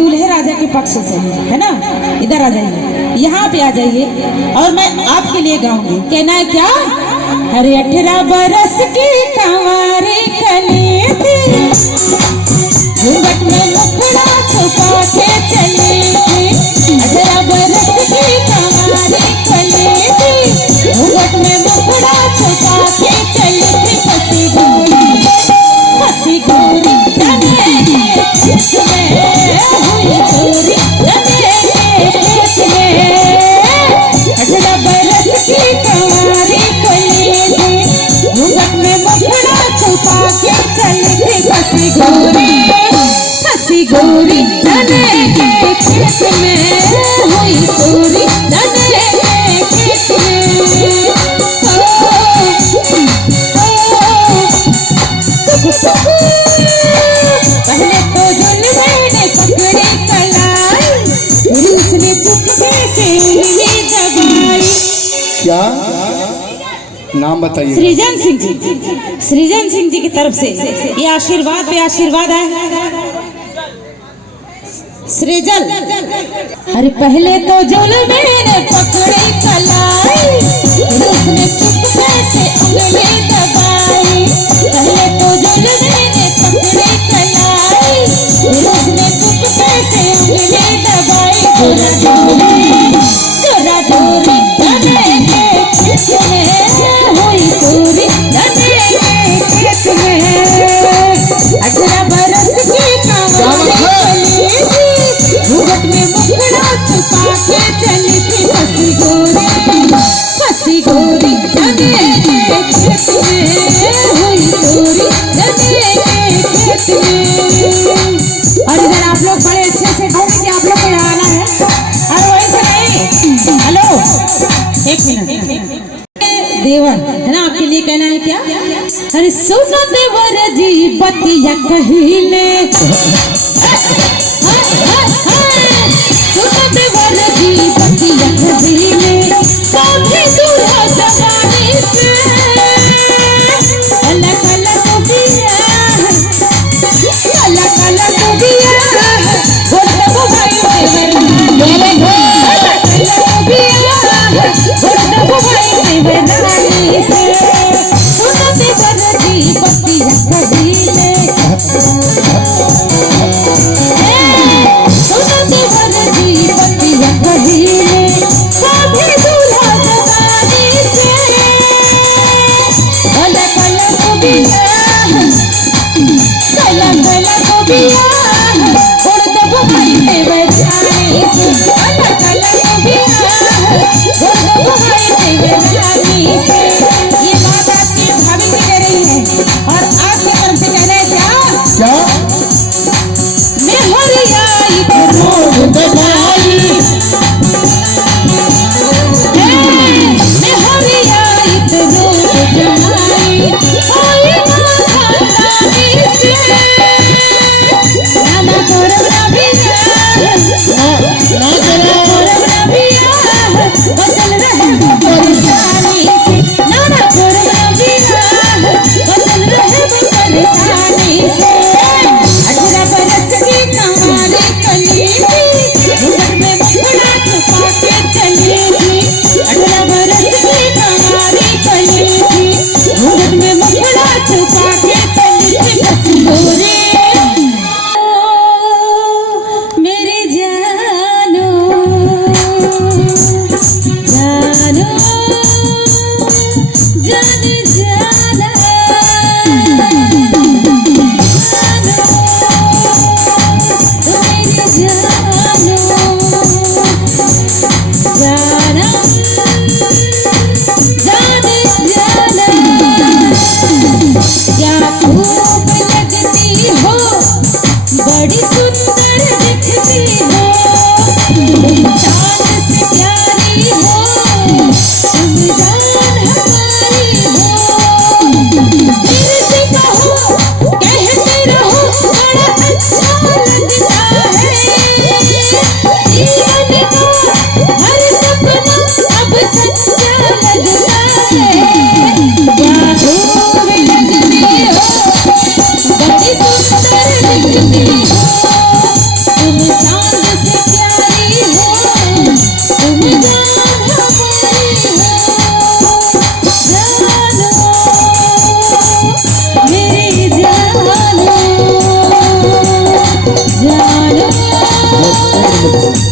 दूल्हे राजा के पक्ष से है ना। इधर आ जाइए, यहाँ पे आ जाइए और मैं आपके लिए गाऊंगी। कहना है क्या? अरे 18 बरस की कंवारी कली थी, घूंघट में मुखड़ा छुपा के चली थी। 18 बरस की कंवारी कली थी, घूंघट में मुखड़ा छुपा के चली थी। फंसी गोरी हुई चोरी जने के खेत में। 18 बरस की कंवारी कली थी, घूंघट में मुखड़ा छुपा के चली थी। फंसी गोरी जने के खेत में, हुई चोरी जने के खेत में। पहले तो जुल्म ने पकड़ी कलाई, फिर उसने चुपके से उंगली दबाई। क्या नाम बताइए? सृजन सिंह जी, सृजन सिंह जी की तरफ से ये आशीर्वाद पे आशीर्वाद है। सृजल। अरे पहले तो जुल्म ने पकड़ी कलाई, फिर उसने चुपके से उंगली दबाई। पहले तो जुल्म ने पकड़ी कलाई, फिर उसने चुपके से उंगली दबाई। गोरा गोरी जने के खेत में, हुई चोरी जने के खेत में। 18 बरस की कंवारी कली थी, घूंघट में मुखड़ा छुपा के चली थी। फंसी गोरी जने के खेत में, हुई चोरी जने के खेत में। और इधर आप लोग बड़े अच्छे से गाएंगे, आप लोग को आना है। और वही से नहीं, हेलो एक मिनट। देवर है ना, आपके लिए कहना है क्या? अरे सुनो देवर जी बतिया कहिले, सुनो देवर जी बतिया कहिले, काफी दूल्हा जवानी से। काला काला तो बिया, काला काला तो बिया, घोड़ा बुभाई देवर। काला काला तो बिया, घोड़ा बुभाई देवर से। सुनो देवर जी बतिया कहिले, सुनो देवर जी बतिया कहिले, काफी दूल्हा जवानी से। काला काला तो बिया, काला काला तो बिया, घोड़ा बुभाई देवर से। काला काला तो बिया, घोड़ा बुभाई देवर से। ये बात आपकी भाभी की कह रही है और आपकी तरफ से कहना है क्या? मैं हरियाई को रोड दबाई, मैं हरियाई को रोड दबाई। होई ना खानदानी से, नाना कोरब ना बिया, नाना कोरब ना बिया, बचल रहे परेशानी से। नाना कोरब ना बिया, बचल रहे परेशानी से। 18 बरस की कंवारी कली थी, घूंघट में मुखड़ा छुपा के चली थी। 18 बरस की कंवारी कली थी, घूंघट में मुखड़ा छुपा के चली थी। फंसी गोरी मेरी जानो, जानो जाने जाना, क्या खूब लगती हो, बड़ी सुंदर दिखती हो, तुम जान से प्यारी हो, तुम जान हमारी हो। दिल से कहो कहते रहो, बड़ा अच्छा लगता है। जीवन का हर सपना अब सच्चा लगता है। क्या खूब लगती हो, बड़ी सुंदर दिखती हो, तुम नाम बताइए।